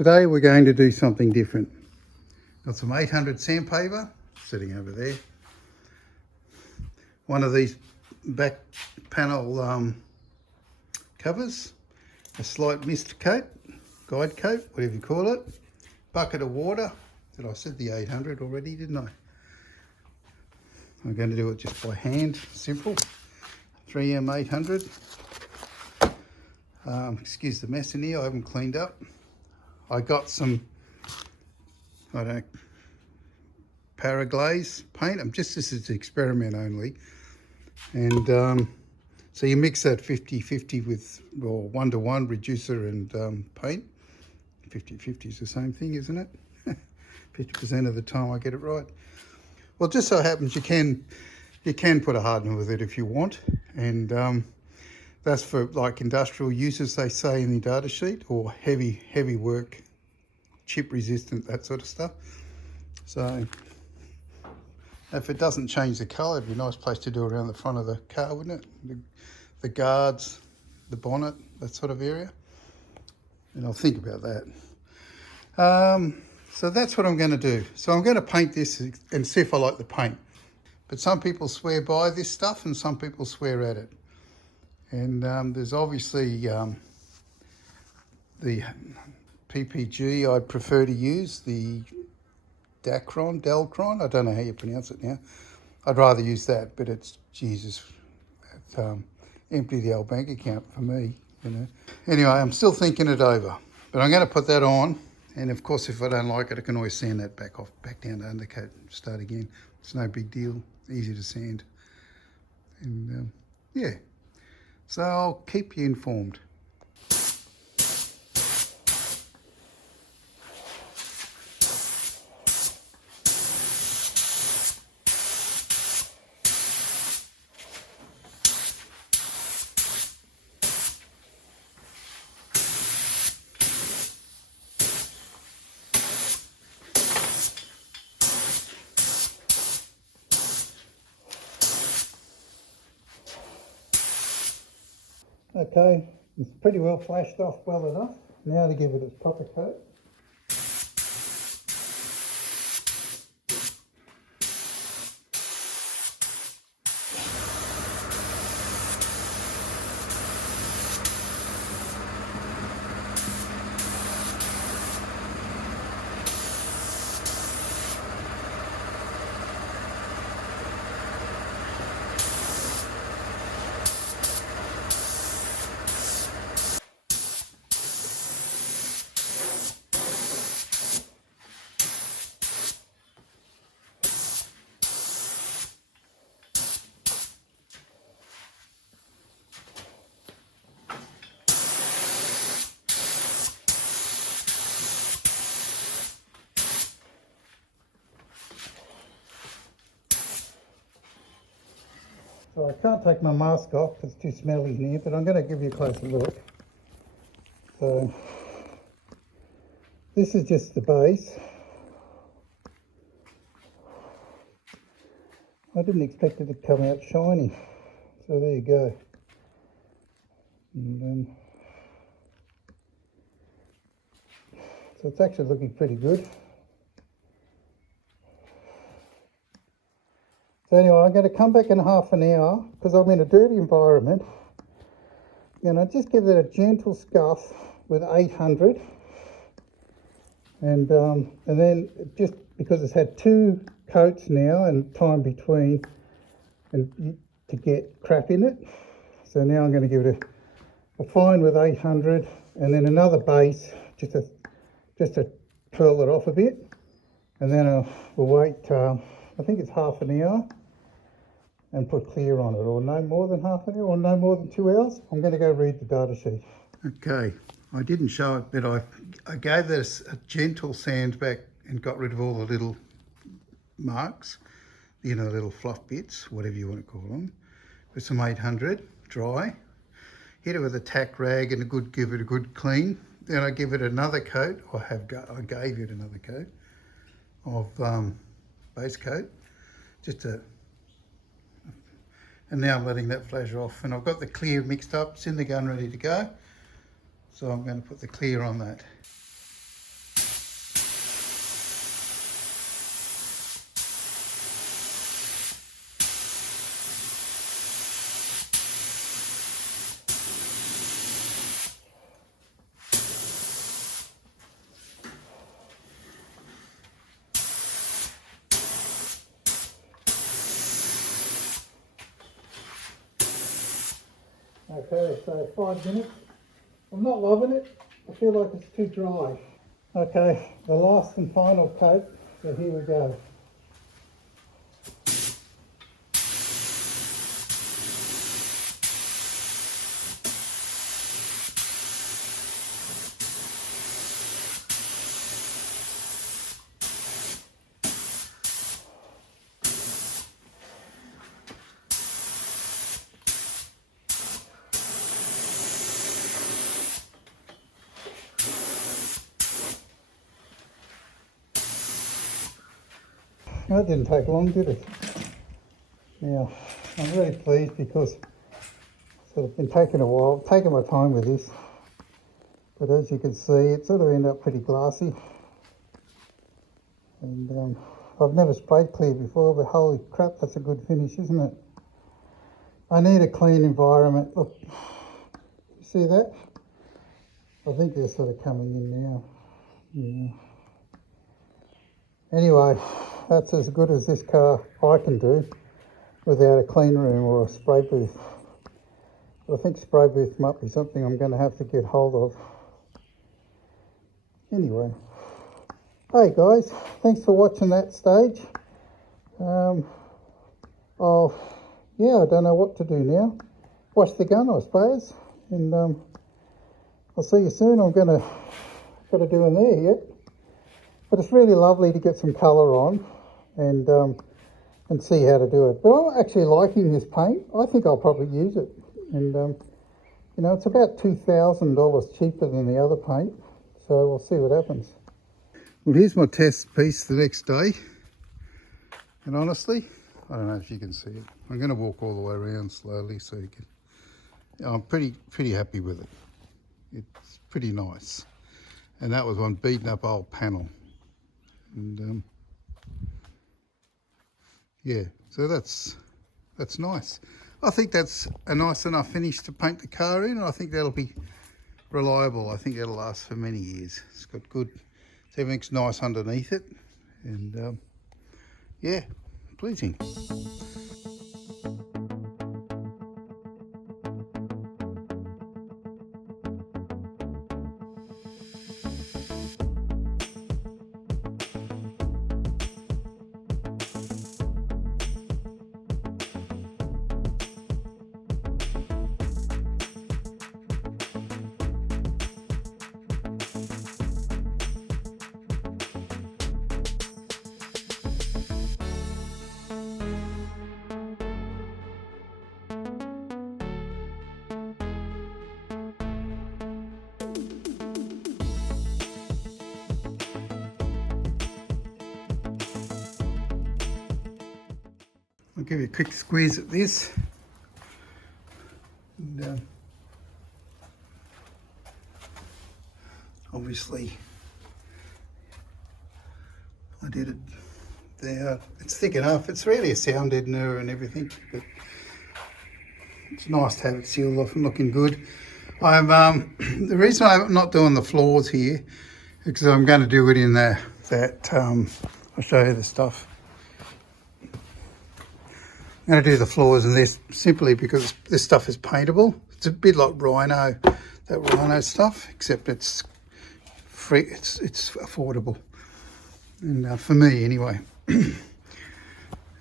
Today we're going to do something different. Got some 800 sandpaper sitting over there. One of these back panel covers, a slight mist coat, guide coat, whatever you call it, bucket of water. Did I said the 800 already, didn't I? I'm going to do it just by hand, simple. 3M 800. Excuse the mess in here, I haven't cleaned up. I got some, I don't know, Paraglaze paint. This is an experiment only. And so you mix that 50-50 with, or 1-to-1 reducer and paint. 50-50 is the same thing, isn't it? 50% of the time I get it right. Well, just so happens you can put a hardener with it if you want. And that's for like industrial uses, they say in the data sheet, or heavy work, chip resistant, that sort of stuff. So if it doesn't change the colour, it'd be a nice place to do around the front of the car, wouldn't it? The guards, the bonnet, that sort of area. And I'll think about that. So that's what I'm going to do. So I'm going to paint this and see if I like the paint. But some people swear by this stuff and some people swear at it. And there's obviously the PPG I'd prefer to use, the Delcron, I don't know how you pronounce it now. I'd rather use that, but it's, Jesus, empty the old bank account for me, you know. Anyway, I'm still thinking it over, but I'm going to put that on. And of course, if I don't like it, I can always sand that back down to undercoat, start again. It's no big deal, easy to sand. And yeah, so I'll keep you informed. Okay, it's pretty well flashed off well enough. Now to give it its proper coat. So I can't take my mask off because it's too smelly in here, but I'm going to give you a closer look. So this is just the base. I didn't expect it to come out shiny. So there you go. And so it's actually looking pretty good. So anyway, I'm going to come back in half an hour because I'm in a dirty environment. And I just give it a gentle scuff with 800. And then just because it's had 2 coats now and time between and to get crap in it. So now I'm going to give it a fine with 800 and then another base just to curl it off a bit. And then we'll wait, I think it's half an hour. And put clear on it, or no more than half an hour, or no more than 2 hours. I'm going to go read the data sheet. Okay, I didn't show it, but I gave this a gentle sand back and got rid of all the little marks, you know, little fluff bits, whatever you want to call them, with some 800 dry. Hit it with a tack rag and give it a good clean. Then I give it another coat, I gave it another coat of base coat, and now I'm letting that flash off, and I've got the clear mixed up, it's in the gun ready to go. So I'm going to put the clear on that. Okay, so 5 minutes. I'm not loving it. I feel like it's too dry. Okay, the last and final coat, so here we go. That didn't take long, did it? Now, I'm really pleased because it's sort of been taking a while, taking my time with this. But as you can see, it sort of ended up pretty glassy. And I've never sprayed clear before, but holy crap, that's a good finish, isn't it? I need a clean environment. Look, you see that? I think they're sort of coming in now. Yeah. Anyway, that's as good as this car I can do without a clean room or a spray booth. But I think spray booth might be something I'm going to have to get hold of. Anyway, hey guys, thanks for watching that stage. I don't know what to do now. Wash the gun, I suppose, and I'll see you soon. I'm got to do in there yet. But it's really lovely to get some colour on and see how to do it. But I'm actually liking this paint. I think I'll probably use it. And, you know, it's about $2,000 cheaper than the other paint. So we'll see what happens. Well, here's my test piece the next day. And honestly, I don't know if you can see it. I'm going to walk all the way around slowly so you can... I'm pretty happy with it. It's pretty nice. And that was one beaten up old panel. And yeah, so that's nice. I think that's a nice enough finish to paint the car in, and I think that'll be reliable. I think that'll last for many years. It's got good, everything's nice underneath it, and yeah, pleasing. I'll give you a quick squeeze at this. And, obviously, I did it there. It's thick enough. It's really a sound deadener and everything, but it's nice to have it sealed off and looking good. The reason I'm not doing the floors here is because I'm going to do it in I'll show you the stuff. I'm going to do the floors in this simply because this stuff is paintable. It's a bit like Rhino, that Rhino stuff, except it's free. It's affordable, and for me anyway.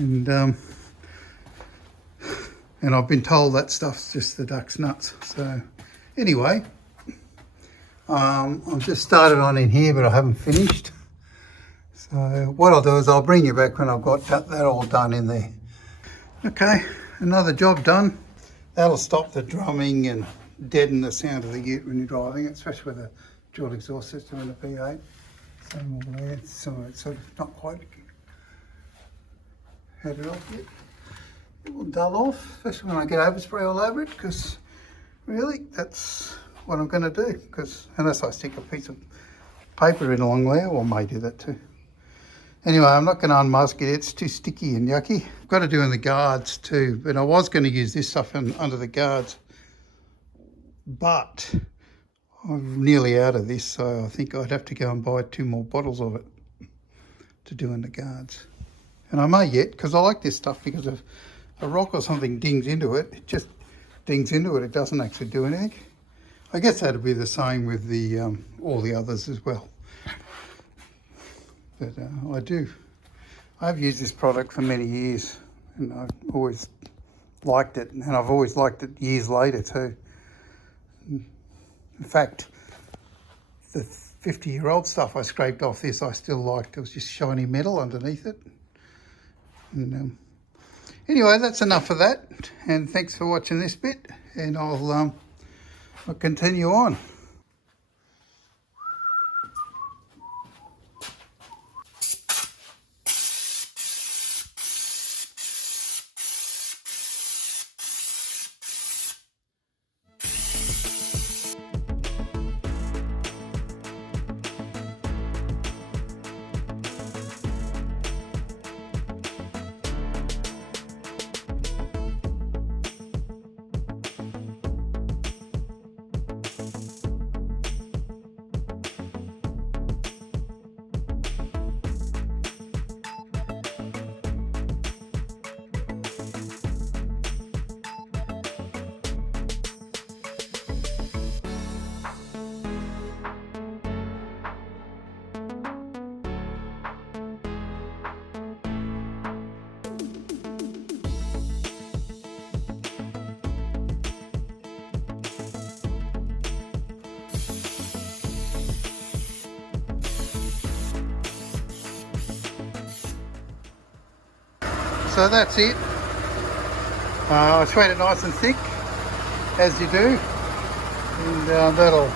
and I've been told that stuff's just the duck's nuts. So anyway, I've just started on in here, but I haven't finished. So what I'll do is I'll bring you back when I've got that all done in there. Okay, another job done. That'll stop the drumming and deaden the sound of the ute when you're driving, especially with the dual exhaust system and the V8. Some of there, some of it's sort of not quite had it off yet. It will dull off, especially when I get overspray all over it, because really that's what I'm going to do. Because unless I stick a piece of paper in along there, or I may do that too. Anyway, I'm not going to unmask it, it's too sticky and yucky. I've got to do in the guards too, but I was going to use this stuff under the guards. But I'm nearly out of this, so I think I'd have to go and buy 2 more bottles of it to do in the guards. And I may yet, because I like this stuff, because if a rock or something dings into it, it just things into it. It doesn't actually do anything. I guess that'd be the same with the all the others as well. But I've used this product for many years, and I've always liked it, and I've always liked it years later too. In fact, the 50-year-old stuff I scraped off this I still liked. It was just shiny metal underneath it. And, anyway, that's enough of that, and thanks for watching this bit, and I'll continue on. So that's it. I shred it nice and thick, as you do, and that'll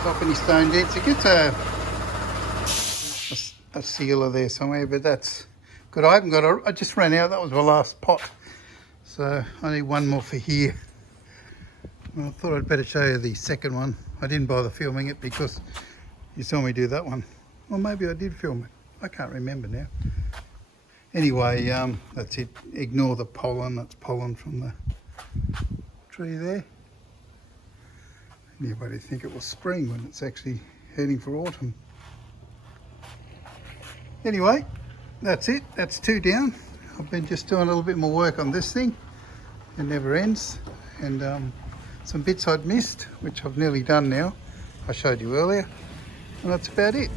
stop any stone dents. It gets a sealer there somewhere, but that's good. I just ran out. That was my last pot, so I need one more for here. Well, I thought I'd better show you the second one. I didn't bother filming it because you saw me do that one. Well, maybe I did film it. I can't remember now. Anyway, that's it. Ignore the pollen. That's pollen from the tree there. Anybody think it was spring when it's actually heading for autumn? Anyway, that's it. That's 2 down. I've been just doing a little bit more work on this thing. It never ends. And some bits I'd missed, which I've nearly done now. I showed you earlier. And that's about it.